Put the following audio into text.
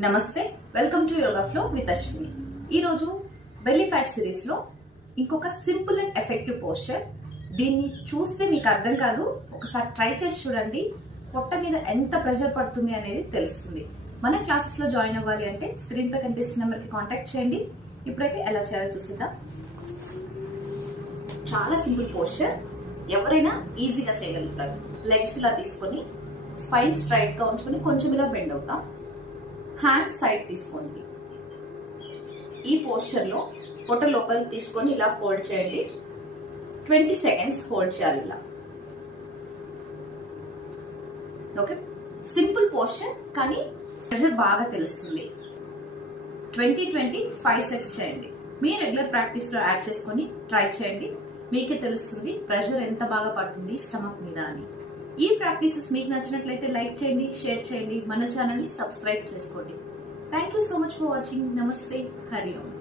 నమస్తే, welcome to yoga flow with Ashwini. ఈరోజు belly fat series లో ఇంకొక సింపుల్ అండ్ ఎఫెక్టివ్ పోస్చర్. దీన్ని చూస్తే మీకు అర్థం కాదు, ఒకసారి ట్రై చేసి చూడండి. పొట్ట మీద ఎంత ప్రెషర్ పడుతుంది అనేది తెలుస్తుంది. మన క్లాసెస్ లో జాయిన్ అవ్వాలి అంటే స్క్రీన్ పై కనిపిస్తున్న నెంబర్కి కాంటాక్ట్ చేయండి. ఇప్పుడైతే ఎలా చేయాలో చూసేద్దాం. చాలా సింపుల్ పోస్చర్, ఎవరైనా ఈజీగా చేయగలుగుతారు. లెగ్స్ ఇలా తీసుకొని స్పైన్ స్ట్రైట్ గా ఉంచుకొని కొంచెం ఇలా బెండ్ అవుతాం. హ్యాండ్ సైడ్ తీసుకోండి. ఈ పోస్చర్ లో పొట్ట లోపలికి తీసుకొని ఇలా హోల్డ్ చేయండి. 20 సెకండ్స్ హోల్డ్ చేయాలి ఇలా. ఓకే, సింపుల్ పోస్చర్ కానీ ప్రెషర్ బాగా తెలుస్తుంది. 5 సెట్స్ చేయండి. మీ రెగ్యులర్ ప్రాక్టీస్ లో యాడ్ చేసుకొని ట్రై చేయండి. మీకే తెలుస్తుంది ప్రెషర్ ఎంత బాగా పడుతుంది స్టమక్ మీద అని. ఈ ప్రాక్టీసెస్ మీకు నచ్చినట్లయితే లైక్ చేయండి, షేర్ చేయండి, మన ఛానల్ ని సబ్స్క్రైబ్ చేసుకోండి. Thank you so much for watching. నమస్తే, హరి ఓం.